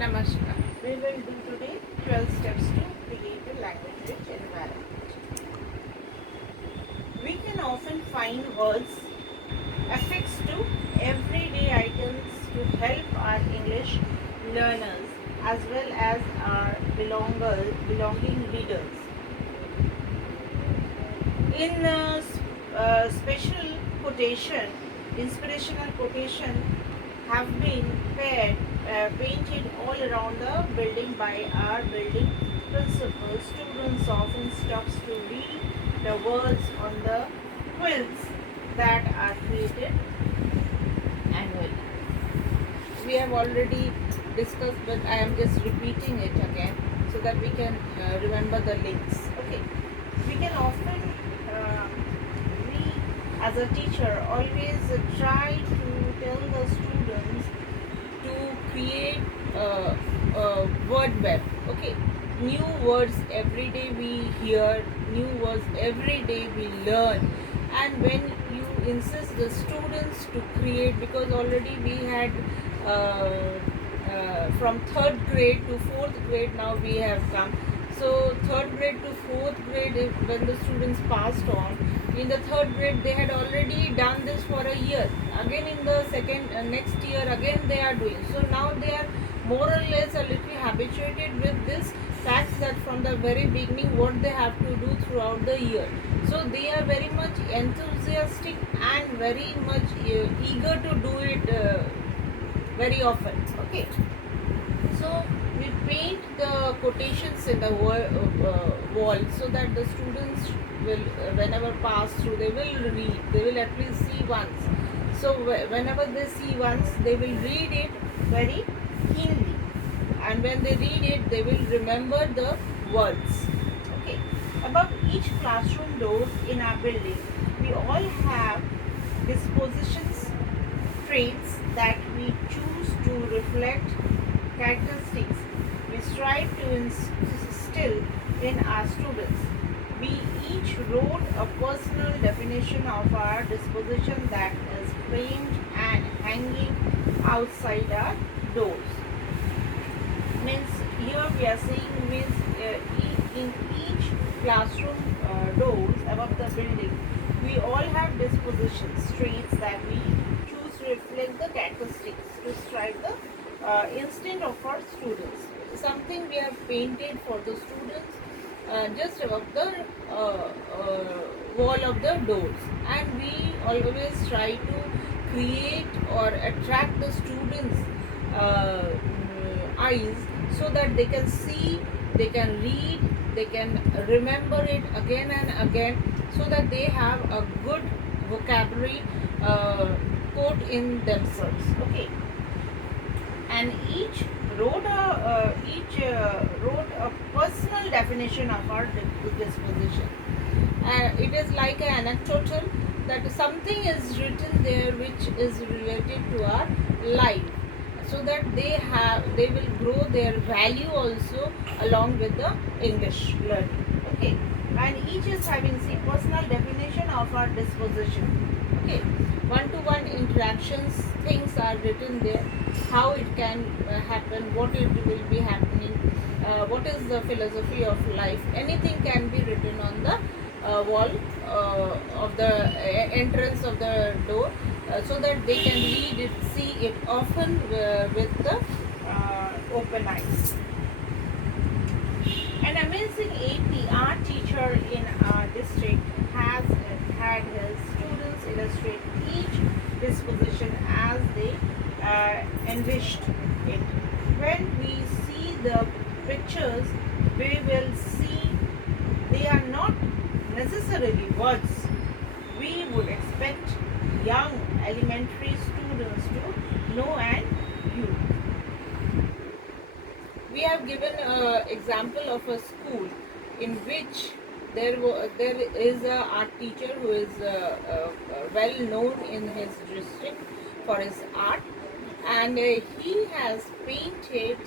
Namaskar. We will do today 12 steps to create a language-rich environment. We can often find words affixed to everyday items to help our English learners as well as our belonging readers. In special quotation, inspirational quotation have been painted all around the building by our building principals. Students often stops to read the words on the quills that are created annually. We have already discussed, but I am just repeating it again so that we can remember the links. Okay, we can often we as a teacher always try to tell the students to create a word web. Okay, new words every day we hear, new words every day we learn. And when you insist the students to create, because already we had from third grade to fourth grade now we have come. So third grade to fourth grade, when the students passed on, in the third grade they had already done this for a year. Again in the second next year again they are doing. So now they are more or less a little habituated with this fact that from the very beginning what they have to do throughout the year. So they are very much enthusiastic and very much eager to do it very often. Okay, so we paint the quotations in the wall so that the students will whenever pass through they will read, they will at least see once. So whenever they see once they will read it very keenly, and when they read it they will remember the words. Okay, above each classroom door in our building we all have dispositions, traits that we choose to reflect characteristics we strive to instill in our students. We each wrote a personal definition of our disposition that is framed and hanging outside our doors. Means here we are saying means in each classroom doors above the building we all have dispositions, traits that we choose to reflect the characteristics to strive the instinct of our students. Something we have painted for the students just above the wall of the doors, and we always try to create or attract the students eyes so that they can see, they can read, they can remember it again and again, so that they have a good vocabulary quote in themselves. Okay, and each wrote a personal definition of our disposition. It is like an anecdotal that something is written there which is related to our life, so that they will grow their value also along with the English learning. Okay, and each is having the personal definition of our disposition. Okay, one-to-one interactions, things are written there, how it can happen, what it will be happening, what is the philosophy of life. Anything can be written on the wall of the entrance of the door, so that they can read it, see it often with the open eyes. An amazing AP art teacher in our district has had his students illustrate each disposition as they envisioned it. When we see the pictures, we will see they are not necessarily words. We would expect young elementary students to know and use. We have given an example of a school in which there is a art teacher who is well known in his district for his art, and he has painted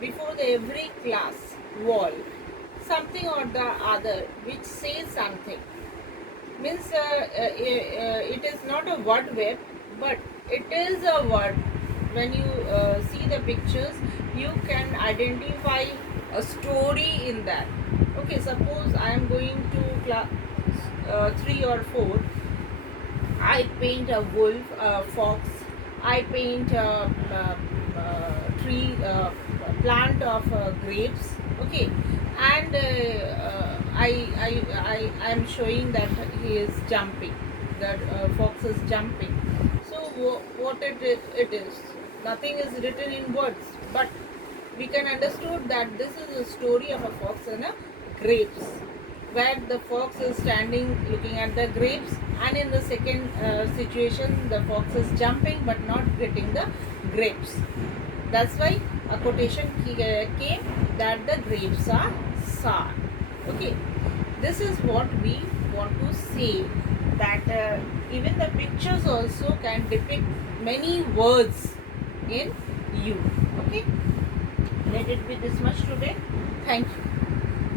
before every class wall something or the other which says something. Means it is not a word web, but it is a word. When you see the pictures, you can identify a story in that. Okay, suppose I am going to class 3 or 4. I paint a wolf, a fox. I paint tree, plant of grapes. Okay, and I am showing that he is jumping. That fox is jumping. So what it is? Nothing is written in words, but we can understood that this is a story of a fox and a grapes, where the fox is standing looking at the grapes, and in the second situation the fox is jumping but not getting the grapes. That's why a quotation came that the grapes are sour. Okay, this is what we want to say, that even the pictures also can depict many words in you. Okay, let it be this much today. Thank you.